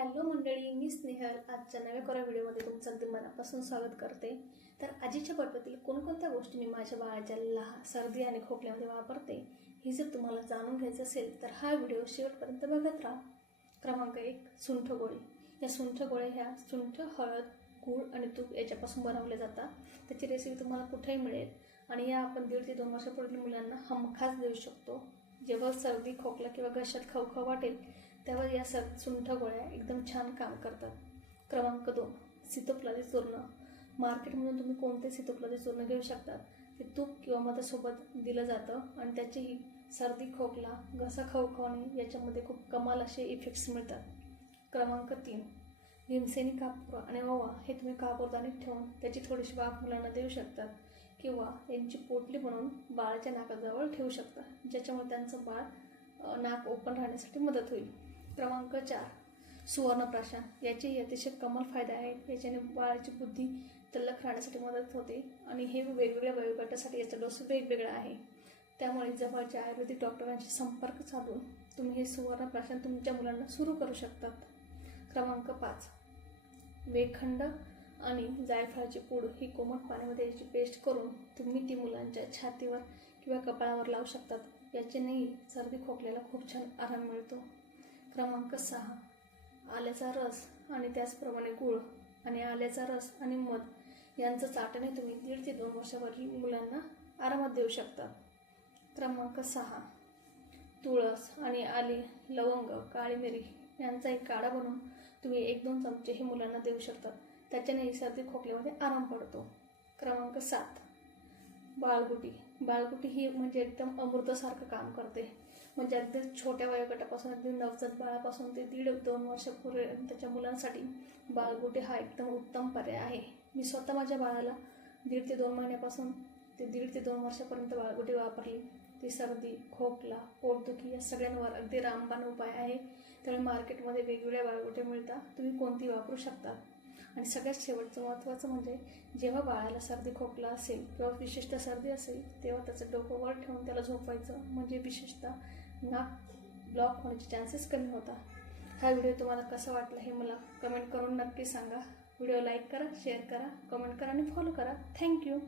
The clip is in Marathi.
हॅलो मंडळी, मी स्नेहल आजच्या नव्या कोऱ्या व्हिडिओमध्ये तुमचं अगदी मनापासून स्वागत करते। तर आजीच्या बडव्यातील कोणकोणत्या गोष्टी मी माझ्या बाळाच्या लहान सर्दी आणि खोकल्यामध्ये वापरते हे जर तुम्हाला जाणून घ्यायचं असेल तर हा व्हिडिओ शेवटपर्यंत बघत राहा। क्रमांक 1, सुंठ गोळी। या सुंठ गोळ्या ह्या सुंठ, हळद, गूळ आणि तूप याच्यापासून बनवल्या जातात। त्याची रेसिपी तुम्हाला कुठेही मिळेल आणि या आपण 1.5 ते 2 वर्षापूर्वील मुलांना हमखास देऊ शकतो। जेव्हा सर्दी, खोकला किंवा घशात खवखव वाटेल तेव्हा या सुंठ गोळ्या एकदम छान काम करतात। क्रमांक 2, सीतोपलादी चूर्ण। मार्केटमधून तुम्ही कोणते सीतोपलादी चूर्ण घेऊ शकता। ते तूप किंवा मधासोबत दिलं जातं आणि त्याचेही सर्दी, खोकला, घसा खवखवणे याच्यामध्ये खूप कमाल असे इफेक्ट्स मिळतात। क्रमांक 3, भीमसेनी कापूर आणि ओवा हे तुम्ही कापूरदानीत ठेवून त्याची थोडीशी वाफ मुलांना देऊ शकतात किंवा यांची पोटली बनवून बाळाच्या नाकाजवळ ठेवू शकता, ज्याच्यामुळे त्यांचं बाळ नाक ओपन राहण्यासाठी मदत होईल। क्रमांक 4, सुवर्णप्राशन। याचेही अतिशय कमाल फायदे आहेत। याच्याने बाळाची बुद्धी तल्लख राहण्यासाठी मदत होते आणि हे वेगवेगळ्या वयोगटासाठी याचा डोस वेगवेगळा आहे। त्यामुळे जवळच्या आयुर्वेदिक डॉक्टरांशी संपर्क साधून तुम्ही हे सुवर्णप्राशन तुमच्या मुलांना सुरू करू शकतात। क्रमांक 5, वेखंड आणि जायफळाची पूड ही कोमट पाण्यामध्ये याची पेस्ट करून तुम्ही ती मुलांच्या छातीवर किंवा कपाळावर लावू शकतात। याच्यानेही सर्दी खोकल्याला खूप छान आराम मिळतो। क्रमांक 6, आल्याचा रस आणि त्याचप्रमाणे गूळ आणि आल्याचा रस आणि मध यांचं चाटणे तुम्ही 1.5 ते 2 वर्षावरील मुलांना आरामात देऊ शकता। क्रमांक 6, तुळस आणि आले, लवंग, काळी मिरी यांचा एक काढा बनवून तुम्ही 1-2 चमचे हे मुलांना देऊ शकता। त्याच्यानेही सर्दी खोकल्यामध्ये आराम पडतो। क्रमांक 7, बाळगुटी। बाळगुटी ही म्हणजे एकदम अमृतासारखं काम करते। म्हणजे अगदी छोट्या वयोगटापासून अगदी नवजात बाळापासून ते 1.5 ते 2 वर्षापर्यंतच्या मुलांसाठी बाळगुटी हा एकदम उत्तम पर्याय आहे। मी स्वतः माझ्या बाळाला 1.5 ते 2 महिन्यापासून ते 1.5 ते 2 वर्षापर्यंत बाळगुटी वापरली। ती सर्दी, खोकला, पोटदुखी या सगळ्यांवर अगदी रामबाण उपाय आहे। त्यामुळे मार्केटमध्ये वेगवेगळ्या बाळगुट्या मिळतात, तुम्ही कोणती वापरू शकता। आणि सगळ्यात शेवटचं महत्त्वाचं म्हणजे जेव्हा बाळाला सर्दी खोकला असेल किंवा विशेषतः सर्दी असेल तेव्हा त्याचं डोकं वर ठेवून त्याला झोपवायचं, म्हणजे विशेषतः नाक ब्लॉक होण्याचे चान्सेस कमी होतात। हा व्हिडिओ तुम्हाला कसा वाटला हे मला कमेंट करून नक्की सांगा। व्हिडिओ लाईक करा, शेअर करा, कमेंट करा आणि फॉलो करा। थँक्यू।